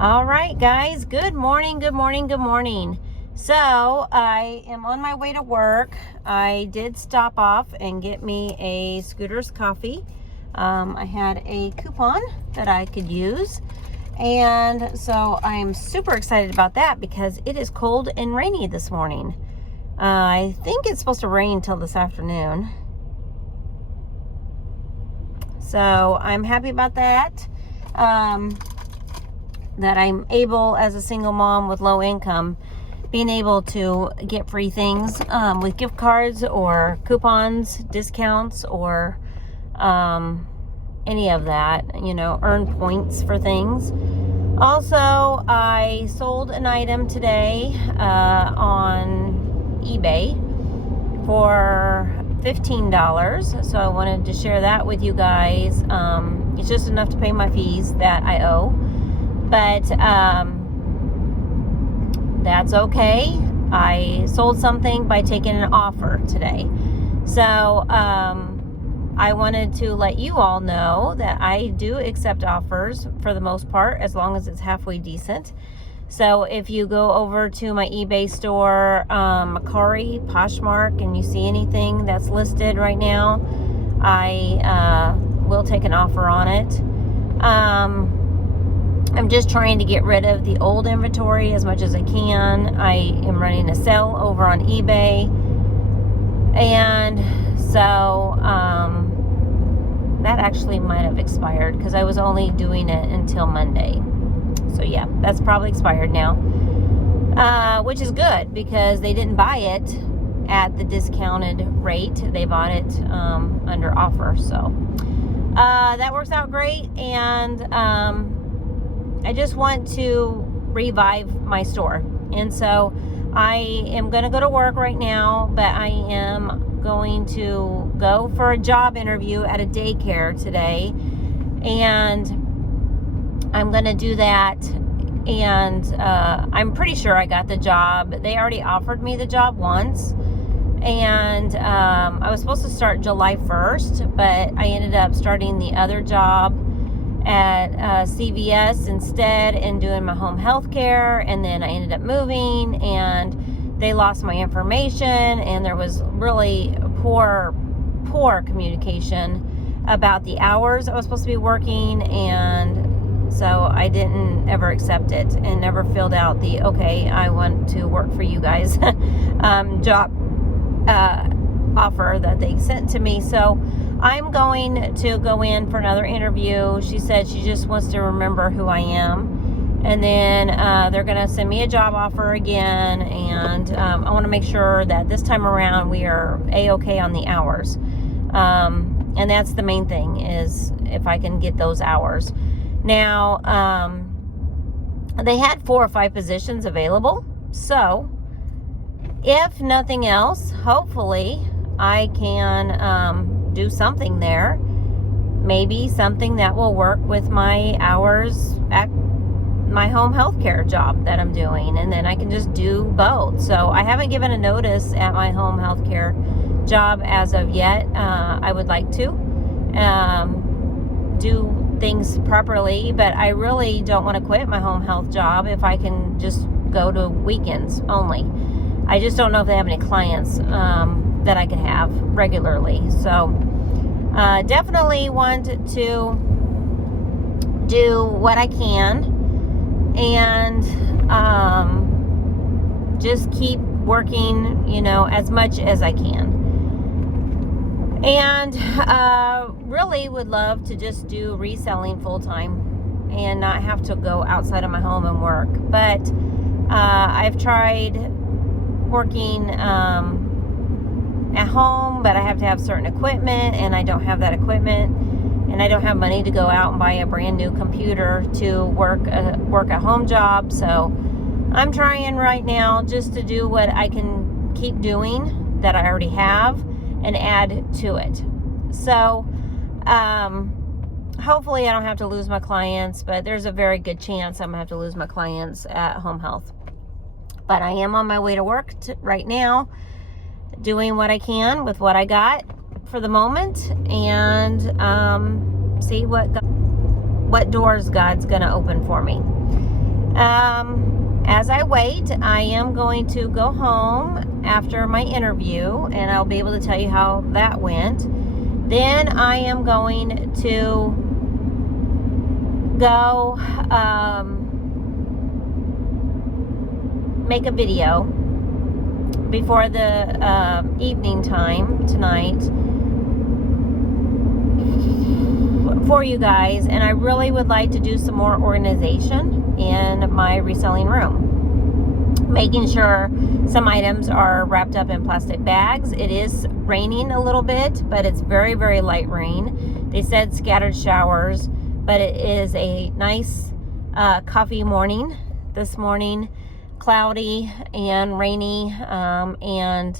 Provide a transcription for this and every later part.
All right, guys. Good morning, good morning, good morning. So I am on my way to work. I did stop off and get me a Scooter's coffee. I had a coupon that I could use. And so I'm super excited about that because it is cold and rainy this morning. I think it's supposed to rain till this afternoon. So I'm happy about that. That I'm able, as a single mom with low income, being able to get free things with gift cards or coupons, discounts, or any of that, earn points for things. Also, I sold an item today on eBay for $15. So I wanted to share that with you guys. It's just enough to pay my fees that I owe. But that's okay. I sold something by taking an offer today. So I wanted to let you all know that I do accept offers for the most part, as long as it's halfway decent. So if you go over to my eBay store, Kerri, Poshmark, and you see anything that's listed right now, I will take an offer on it. I'm just trying to get rid of the old inventory as much as I can. I am running a sale over on eBay. And so that actually might have expired because I was only doing it until Monday. So yeah, that's probably expired now. Which is good because they didn't buy it at the discounted rate. They bought it under offer. So that works out great. And I just want to revive my store. And so I am going to go to work right now, but I am going to go for a job interview at a daycare today. And I'm going to do that. And I'm pretty sure I got the job. They already offered me the job once. And I was supposed to start July 1st, but I ended up starting the other job at CVS instead and doing my home health care. And then I ended up moving and they lost my information, and there was really poor communication about the hours I was supposed to be working. And so I didn't ever accept it and never filled out the, okay, I want to work for you guys job offer that they sent to me. So I'm going to go in for another interview. She said she just wants to remember who I am. And then they're going to send me a job offer again. And I want to make sure that this time around we are A-okay on the hours. And that's the main thing, is if I can get those hours. Now, they had 4 or 5 positions available. So if nothing else, hopefully I can do something there, maybe something that will work with my hours at my home health care job that I'm doing, and then I can just do both. So I haven't given a notice at my home health care job as of yet. I would like to do things properly, but I really don't want to quit my home health job if I can just go to weekends only. I just don't know if they have any clients that I could have regularly. So definitely want to do what I can and just keep working, as much as I can. And really would love to just do reselling full time and not have to go outside of my home and work. But I've tried working at home, but I have to have certain equipment, and I don't have that equipment, and I don't have money to go out and buy a brand new computer to work a home job. So I'm trying right now just to do what I can keep doing that I already have and add to it. So hopefully I don't have to lose my clients, but there's a very good chance I'm gonna have to lose my clients at home health. But I am on my way to work right now, doing what I can with what I got for the moment, and see what doors God's gonna open for me. As I wait, I am going to go home after my interview, and I'll be able to tell you how that went. Then I am going to go make a video before the evening time tonight for you guys, and I really would like to do some more organization in my reselling room, making sure some items are wrapped up in plastic bags. It is raining a little bit, but it's very, very light rain. They said scattered showers, but it is a nice coffee morning this morning, cloudy and rainy, and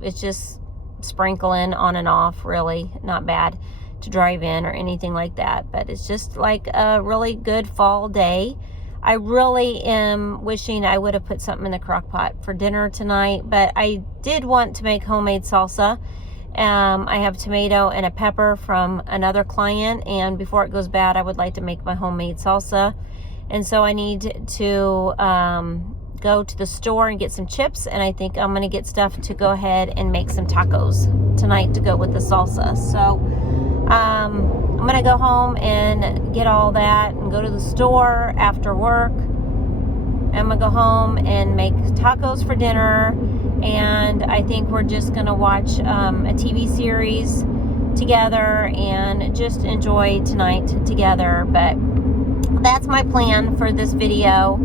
it's just sprinkling on and off, really not bad to drive in or anything like that, but it's just like a really good fall day. I really am wishing I would have put something in the crock pot for dinner tonight, but I did want to make homemade salsa. I have tomato and a pepper from another client, and before it goes bad, I would like to make my homemade salsa. And so I need to go to the store and get some chips, and I think I'm gonna get stuff to go ahead and make some tacos tonight to go with the salsa. So I'm gonna go home and get all that and go to the store after work. I'm gonna go home and make tacos for dinner, and I think we're just gonna watch a TV series together and just enjoy tonight together. But that's my plan for this video,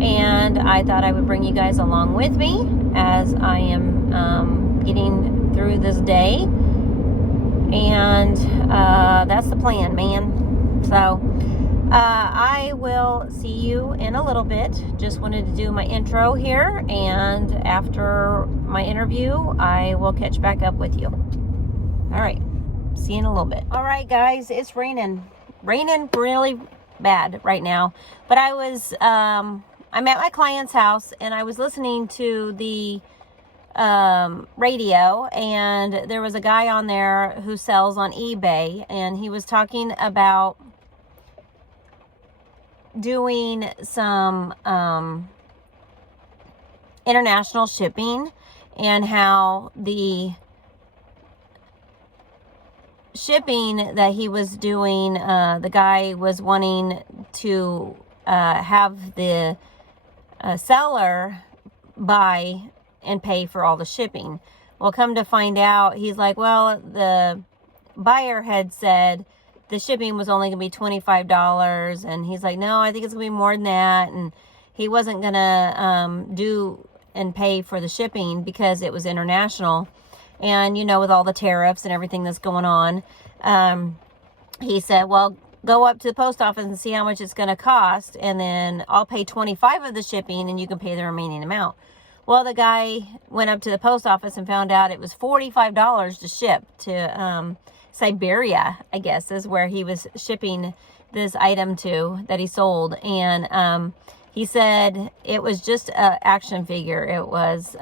and I thought I would bring you guys along with me as I am getting through this day. And that's the plan, man. So I will see you in a little bit. Just wanted to do my intro here, and after my interview I will catch back up with you. All right, see you in a little bit. All right guys, it's raining really bad right now, but I'm at my client's house, and I was listening to the radio, and there was a guy on there who sells on eBay, and he was talking about doing some international shipping, and how the shipping that he was doing, the guy was wanting to have the seller buy and pay for all the shipping. Well, come to find out, he's like, well, the buyer had said the shipping was only gonna be $25, and he's like, no, I think it's gonna be more than that, and he wasn't gonna do and pay for the shipping because it was international. And you know, with all the tariffs and everything that's going on, he said, well, go up to the post office and see how much it's gonna cost, and then I'll pay 25 of the shipping and you can pay the remaining amount. Well, the guy went up to the post office and found out it was $45 to ship to Siberia, I guess, is where he was shipping this item to that he sold. And he said it was just an action figure. It was,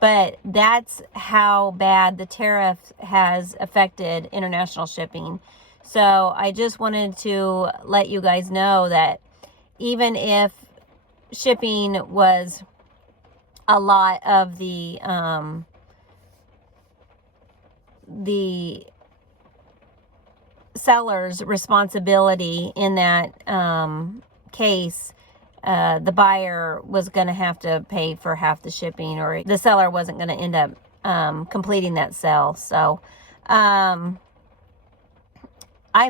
but that's how bad the tariff has affected international shipping. So I just wanted to let you guys know that even if shipping was a lot of the seller's responsibility in that case, the buyer was going to have to pay for half the shipping, or the seller wasn't going to end up completing that sale. So I've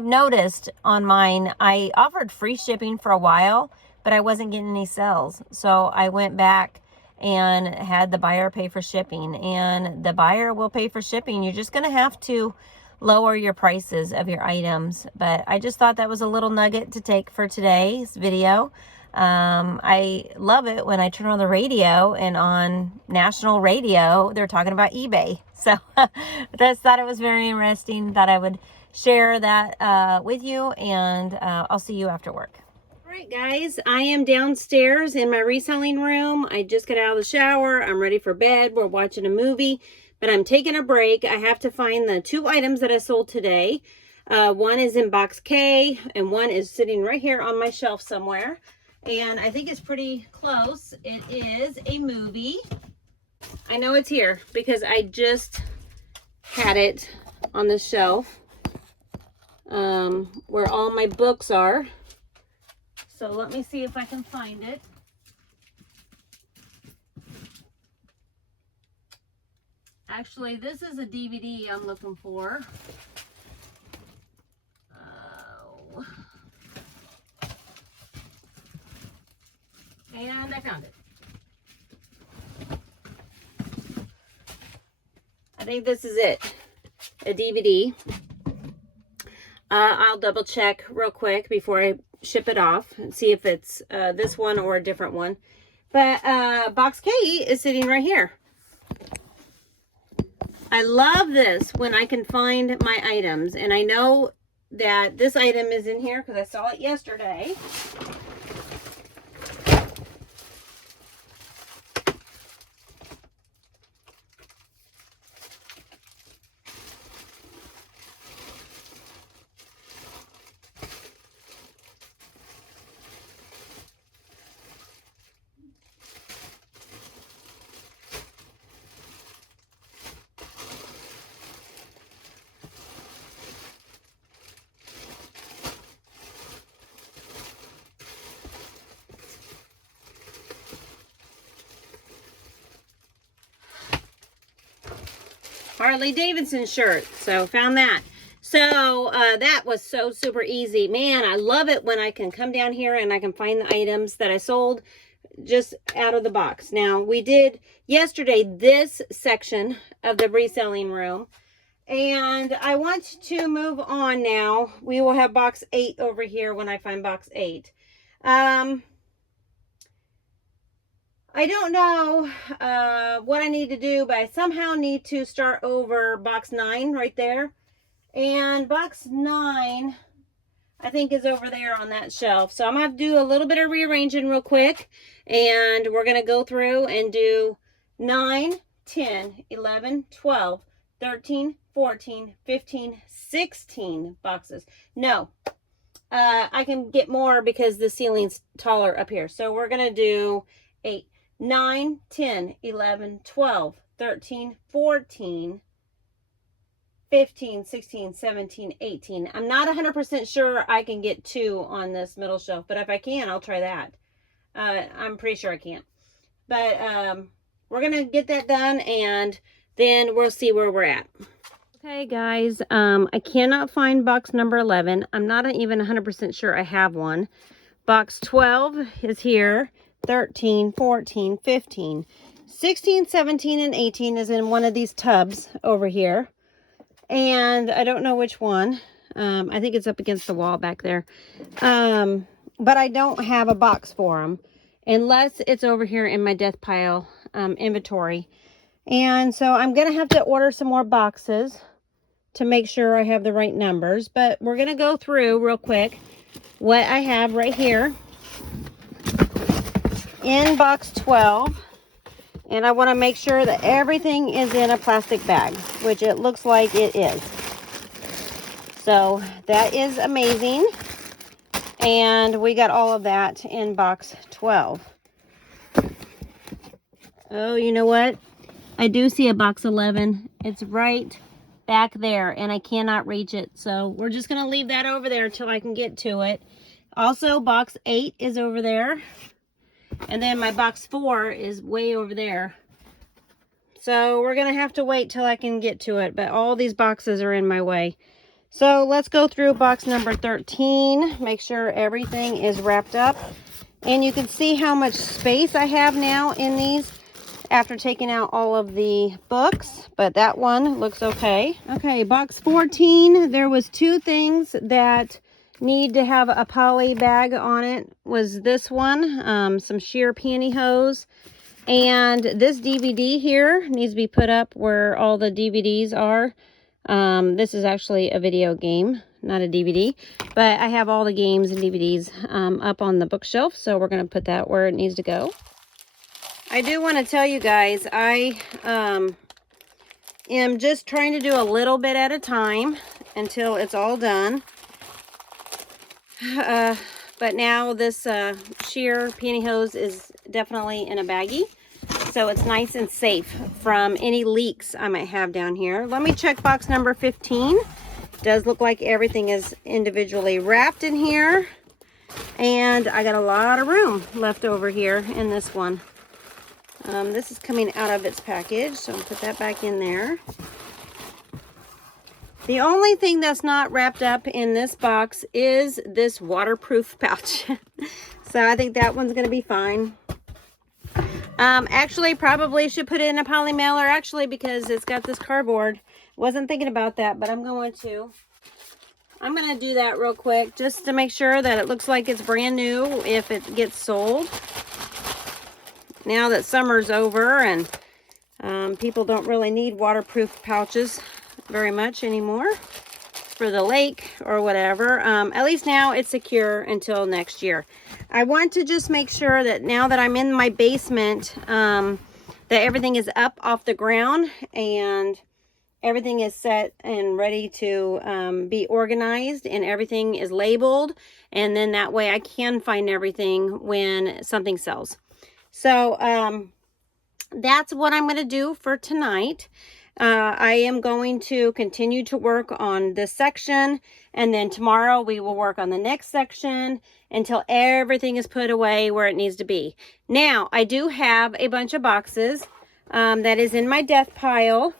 noticed on mine, I offered free shipping for a while, but I wasn't getting any sales. So I went back and had the buyer pay for shipping, and the buyer will pay for shipping. You're just going to have to lower your prices of your items. But I just thought that was a little nugget to take for today's video. I love it when I turn on the radio, and on national radio they're talking about eBay. So I just thought it was very interesting. Thought I would share that with you, and I'll see you after work. All right guys, I am downstairs in my reselling room. I just got out of the shower. I'm ready for bed. We're watching a movie, but I'm taking a break. I have to find the 2 items that I sold today. One is in box K, and one is sitting right here on my shelf somewhere. and I think it's pretty close. It is a movie. I know it's here because I just had it on the shelf where all my books are. So let me see if I can find it. Actually, this is a DVD I'm looking for. Oh. And I found it. I think this is it, a DVD. I'll double check real quick before I ship it off and see if it's this one or a different one. But box K is sitting right here. I love this when I can find my items, and I know that this item is in here because I saw it yesterday. Harley Davidson shirt. So found that. So that was so super easy. Man, I love it when I can come down here and I can find the items that I sold just out of the box. Now, we did yesterday this section of the reselling room, and I want to move on now. We will have box 8 over here when I find box 8. I don't know what I need to do, but I somehow need to start over box 9 right there. And box 9, I think, is over there on that shelf. So I'm going to have to do a little bit of rearranging real quick. And we're going to go through and do 9, 10, 11, 12, 13, 14, 15, 16 boxes. No, I can get more because the ceiling's taller up here. So we're going to do 8, 9, 10, 11, 12, 13, 14, 15, 16, 17, 18. I'm not 100% sure I can get 2 on this middle shelf, but if I can, I'll try that. I'm pretty sure I can. But we're going to get that done, and then we'll see where we're at. Okay, guys, I cannot find box number 11. I'm not even 100% sure I have one. Box 12 is here. 13, 14, 15, 16, 17, and 18 is in one of these tubs over here. And I don't know which one. I think it's up against the wall back there. But I don't have a box for them unless it's over here in my death pile inventory. And so I'm going to have to order some more boxes to make sure I have the right numbers. But we're going to go through real quick what I have right here in box 12, and I want to make sure that everything is in a plastic bag, which it looks like it is. So that is amazing, and we got all of that in box 12. Oh, you know what? I do see a box 11. It's right back there, and I cannot reach it, so we're just going to leave that over there until I can get to it. Also, box 8 is over there. And then my box 4 is way over there. So we're going to have to wait till I can get to it. But all these boxes are in my way. So let's go through box number 13. Make sure everything is wrapped up. And you can see how much space I have now in these after taking out all of the books. But that one looks okay. Okay, box 14. There was 2 things that need to have a poly bag on it. Was this one, some sheer pantyhose, and this DVD here needs to be put up where all the DVDs are. This is actually a video game, not a DVD, but I have all the games and DVDs up on the bookshelf, so we're going to put that where it needs to go. I do want to tell you guys, I am just trying to do a little bit at a time until it's all done. But now this sheer pantyhose is definitely in a baggie. So it's nice and safe from any leaks I might have down here. Let me check box number 15. Does look like everything is individually wrapped in here. And I got a lot of room left over here in this one. This is coming out of its package, so I'll put that back in there. The only thing that's not wrapped up in this box is this waterproof pouch. So I think that one's going to be fine. Actually, probably should put it in a poly mailer, actually, because it's got this cardboard. Wasn't thinking about that, but I'm going to do that real quick just to make sure that it looks like it's brand new if it gets sold. Now that summer's over and people don't really need waterproof pouches very much anymore for the lake or whatever. At least now it's secure until next year. I want to just make sure that now that I'm in my basement, that everything is up off the ground and everything is set and ready to be organized, and everything is labeled, and then that way I can find everything when something sells. So that's what I'm going to do for tonight. I am going to continue to work on this section, and then tomorrow we will work on the next section until everything is put away where it needs to be. Now, I do have a bunch of boxes that is in my death pile,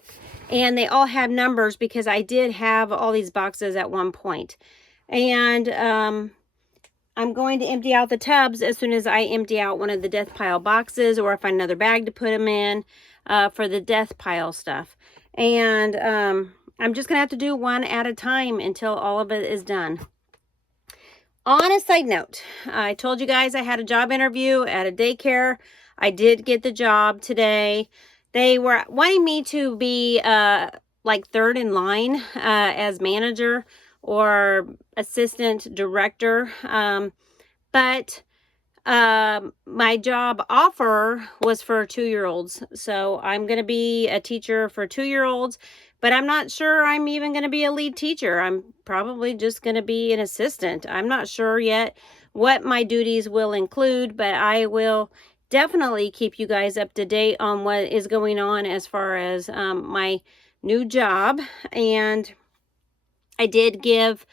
and they all have numbers because I did have all these boxes at one point. And I'm going to empty out the tubs as soon as I empty out one of the death pile boxes, or I find another bag to put them in for the death pile stuff. And I'm just going to have to do one at a time until all of it is done. On a side note, I told you guys I had a job interview at a daycare. I did get the job today. They were wanting me to be like third in line as manager or assistant director. But my job offer was for 2-year-olds. So I'm going to be a teacher for 2-year-olds, but I'm not sure I'm even going to be a lead teacher. I'm probably just going to be an assistant. I'm not sure yet what my duties will include, but I will definitely keep you guys up to date on what is going on as far as my new job. And I did give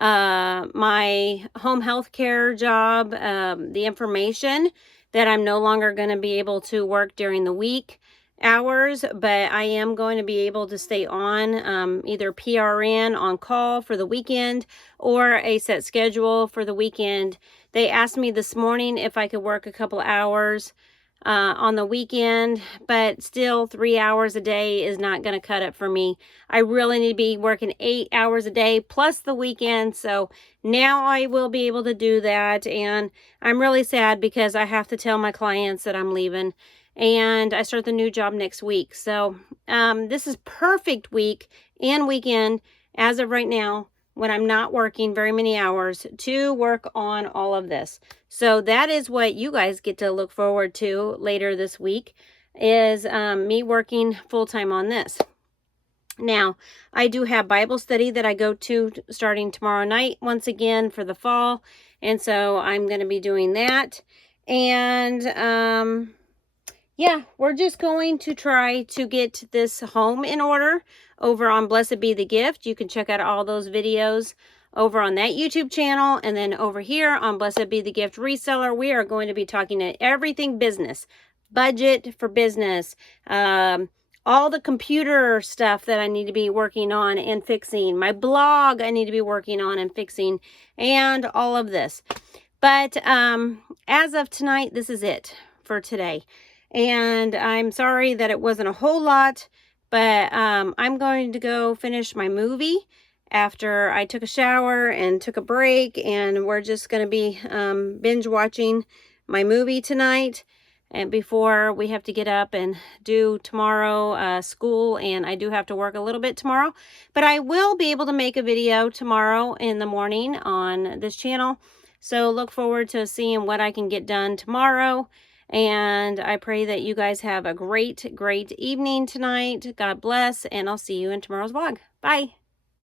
my home health care job the information that I'm no longer going to be able to work during the week hours, but I am going to be able to stay on either PRN on call for the weekend or a set schedule for the weekend. They asked me this morning if I could work a couple hours on the weekend, but still 3 hours a day is not going to cut it for me. I really need to be working 8 hours a day plus the weekend. So now I will be able to do that. And I'm really sad because I have to tell my clients that I'm leaving, and I start the new job next week. So this is perfect week and weekend as of right now, when I'm not working very many hours, to work on all of this. So that is what you guys get to look forward to later this week, is me working full-time on this. Now, I do have Bible study that I go to starting tomorrow night once again for the fall. And so I'm going to be doing that. And yeah, we're just going to try to get this home in order over on Blessed Be the Gift. You can check out all those videos over on that YouTube channel. And then over here on Blessed Be the Gift Reseller, we are going to be talking at everything business, budget for business, all the computer stuff that I need to be working on and fixing, my blog I need to be working on and fixing, and all of this. But as of tonight, this is it for today. And I'm sorry that it wasn't a whole lot, but I'm going to go finish my movie after I took a shower and took a break, and we're just going to be binge watching my movie tonight, and before we have to get up and do tomorrow school, and I do have to work a little bit tomorrow, but I will be able to make a video tomorrow in the morning on this channel. So look forward to seeing what I can get done tomorrow. And I pray that you guys have a great, great evening tonight. God bless, and I'll see you in tomorrow's vlog. Bye.